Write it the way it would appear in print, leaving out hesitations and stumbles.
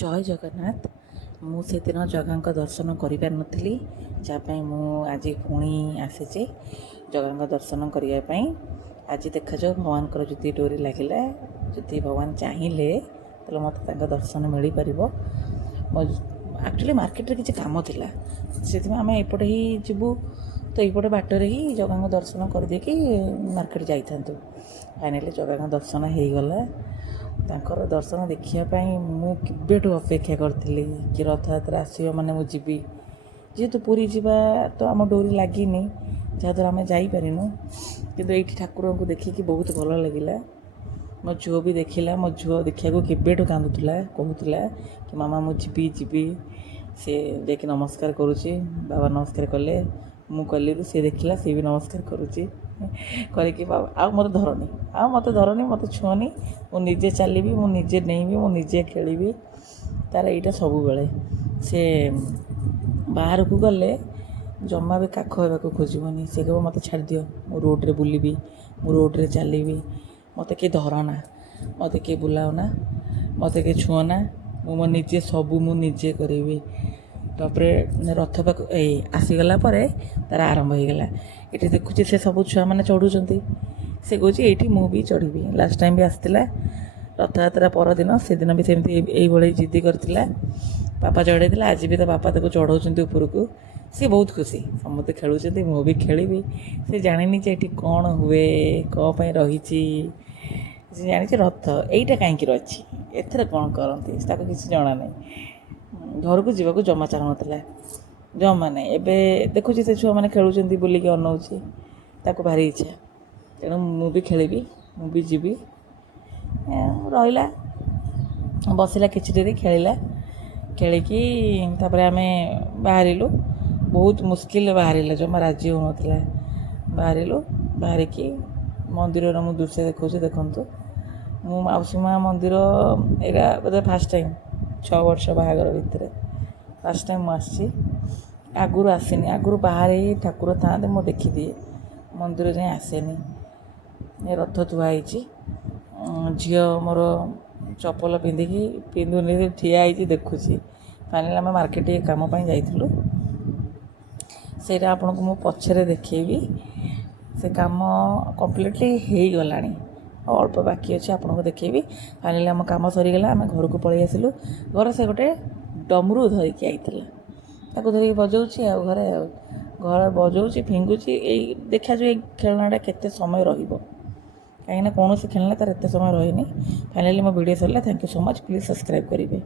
ଜୟ ଜଗନ୍ନାଥ। ମୁଁ ସେଦିନ ଜଗାଙ୍କ ଦର୍ଶନ କରିପାରିନଥିଲି, ଯାହା ପାଇଁ ମୁଁ ଆଜି ପୁଣି ଆସିଛି ଜଗାଙ୍କ ଦର୍ଶନ କରିବା ପାଇଁ। ଆଜି ଦେଖାଯାଉ ଭଗବାନଙ୍କର ଯଦି ଡୋରି ଲାଗିଲା, ଯଦି ଭଗବାନ ଚାହିଁଲେ ତାହେଲେ ମୋତେ ତାଙ୍କ ଦର୍ଶନ ମିଳିପାରିବ। ମୋ ଆକ୍ଚୁଆଲି ମାର୍କେଟରେ କିଛି କାମ ଥିଲା, ସେଥିପାଇଁ ଆମେ ଏପଟେ ହିଁ ଯିବୁ, ତ ଏଇପଟେ ବାଟରେ ହିଁ ଜଗାଙ୍କ ଦର୍ଶନ କରିଦେଇକି ମାର୍କେଟ ଯାଇଥାନ୍ତୁ। ଫାଇନାଲି ଜଗାଙ୍କ ଦର୍ଶନ ହେଇଗଲା। ତାଙ୍କର ଦର୍ଶନ ଦେଖିବା ପାଇଁ ମୁଁ କେବେଠୁ ଅପେକ୍ଷା କରିଥିଲି କି ରଥଯାତ୍ରା ଆସିବ ମାନେ ମୁଁ ଯିବି। ଯେହେତୁ ପୁରୀ ଯିବା ତ ଆମ ଡୋରି ଲାଗିନି, ଯାହାଦ୍ୱାରା ଆମେ ଯାଇପାରିନୁ, କିନ୍ତୁ ଏଇଠି ଠାକୁରଙ୍କୁ ଦେଖିକି ବହୁତ ଭଲ ଲାଗିଲା। ମୋ ଝିଅ ବି ଦେଖିଲା, ମୋ ଝିଅ ଦେଖିବାକୁ କେବେଠୁ କାନ୍ଦୁଥିଲା, କହୁଥିଲା କି ମାମା ମୁଁ ଯିବି ଯିବି। ସେ ଯାଇକି ନମସ୍କାର କରୁଛି, ବାବା ନମସ୍କାର କଲେ, ମୁଁ କଲିରୁ ସେ ଦେଖିଲା, ସେ ବି ନମସ୍କାର କରୁଛି କରିକି ବାବା ଆଉ ମୋତେ ଧରନି, ମୋତେ ଛୁଅନି, ମୁଁ ନିଜେ ଚାଲିବି, ମୁଁ ନିଜେ ଡେଇଁବି, ମୁଁ ନିଜେ ଖେଳିବି। ତାର ଏଇଟା ସବୁବେଳେ। ସେ ବାହାରକୁ ଗଲେ ଜମା ବି କାଖ ହେବାକୁ ଖୋଜିବନି। ସେ କହିବ ମୋତେ ଛାଡ଼ିଦିଅ, ମୁଁ ରୋଡ଼ରେ ବୁଲିବି, ମୁଁ ରୋଡ଼ରେ ଚାଲିବି, ମୋତେ କିଏ ଧରନା, ମୋତେ କିଏ ବୁଲାଅନା, ମୋତେ କିଏ ଛୁଅନା, ମୁଁ ମୁଁ ନିଜେ କରିବି। ତାପରେ ରଥ ପାଖ ଆସିଗଲା ପରେ ତାର ଆରମ୍ଭ ହେଇଗଲା। ଏଠି ଦେଖୁଛି ସେ ସବୁ ଛୁଆମାନେ ଚଢ଼ୁଛନ୍ତି, ସେ କହୁଛି ଏଇଠି ମୁଁ ବି ଚଢ଼ିବି। ଲାଷ୍ଟ ଟାଇମ୍ ବି ଆସିଥିଲା ରଥଯାତ୍ରା ପରଦିନ, ସେଦିନ ବି ସେମିତି ଏଇଭଳି ଜିଦି କରିଥିଲା। ବାପା ଚଢ଼େଇଥିଲା, ଆଜି ବି ତା ବାପା ତାକୁ ଚଢ଼ଉଛନ୍ତି ଉପରକୁ। ସେ ବହୁତ ଖୁସି, ସମସ୍ତେ ଖେଳୁଛନ୍ତି, ମୁଁ ବି ଖେଳିବି। ସେ ଜାଣିନି ଯେ ଏଠି କ'ଣ ହୁଏ, କ'ଣ ପାଇଁ ରହିଛି। ସେ ଜାଣିଛି ରଥ ଏଇଟା କାହିଁକି ରହିଛି, ଏଥିରେ କ'ଣ କରନ୍ତି, ତାକୁ କିଛି ଜଣା ନାହିଁ। ଘରକୁ ଯିବାକୁ ଜମା ଚାହୁଁନଥିଲା, ଜମା ନାହିଁ। ଏବେ ଦେଖୁଛି ସେ ଛୁଆମାନେ ଖେଳୁଛନ୍ତି, ବୁଲିକି ଅନଉଛି, ତାକୁ ଭାରି ଇଚ୍ଛା। ତେଣୁ ମୁଁ ବି ଖେଳିବି, ମୁଁ ବି ଯିବି। ରହିଲା, ବସିଲା କିଛି ଡେରି, ଖେଳିକି ତାପରେ ଆମେ ବାହାରିଲୁ। ବହୁତ ମୁସ୍କିଲରେ ବାହାରିଲା, ଜମା ରାଜି ହେଉନଥିଲା। ବାହାରିକି ମନ୍ଦିରର ମୁଁ ଦୃଶ୍ୟ ଦେଖାଉଛି, ଦେଖନ୍ତୁ। ମୁଁ ମାଉସୀ ମା' ମନ୍ଦିର ଏଇଟା ବୋଧେ ଫାର୍ଷ୍ଟ ଟାଇମ୍, 6 ବର୍ଷ ବାହାଘର ଭିତରେ ଫାର୍ଷ୍ଟ ଟାଇମ୍ ମୁଁ ଆସିଛି। ଆଗରୁ ଆସିନି, ଆଗରୁ ବାହାରେ ଠାକୁର ଥାଆନ୍ତି, ମୁଁ ଦେଖିଦିଏ, ମନ୍ଦିର ଯାଏଁ ଆସେନି। ରଥ ଥୁଆ ହେଇଛି, ଝିଅ ମୋର ଚପଲ ପିନ୍ଧୁନି, ଠିଆ ହେଇଛି ଦେଖୁଛି। ଫାଇନାଲି ଆମେ ମାର୍କେଟ ଟିକେ କାମ ପାଇଁ ଯାଇଥିଲୁ, ସେଇଟା ଆପଣଙ୍କୁ ମୁଁ ପଛରେ ଦେଖେଇବି। ସେ କାମ କମ୍ପ୍ଲିଟଲି ହେଇଗଲାଣି, ଆଉ ଅଳ୍ପ ବାକି ଅଛି, ଆପଣଙ୍କୁ ଦେଖେଇବି। ଫାଇନାଲି ଆମ କାମ ସରିଗଲା, ଆମେ ଘରକୁ ପଳେଇ ଆସିଲୁ। ଘରେ ସେ ଗୋଟେ ଡମରୁ ଧରିକି ଆଇଥିଲା, ତାକୁ ଧରିକି ବଜାଉଛି ଆଉ ଘରେ ବଜାଉଛି, ଫିଙ୍ଗୁଛି। ଏଇ ଦେଖାଯାଉ ଏଇ ଖେଳନାଟା କେତେ ସମୟ ରହିବ, କାହିଁକିନା କୌଣସି ଖେଳନା ତାର ଏତେ ସମୟ ରହେନି। ଫାଇନାଲି ମୋ ଭିଡ଼ିଓ ସରିଲା। Thank you so much, please subscribe କରିବେ।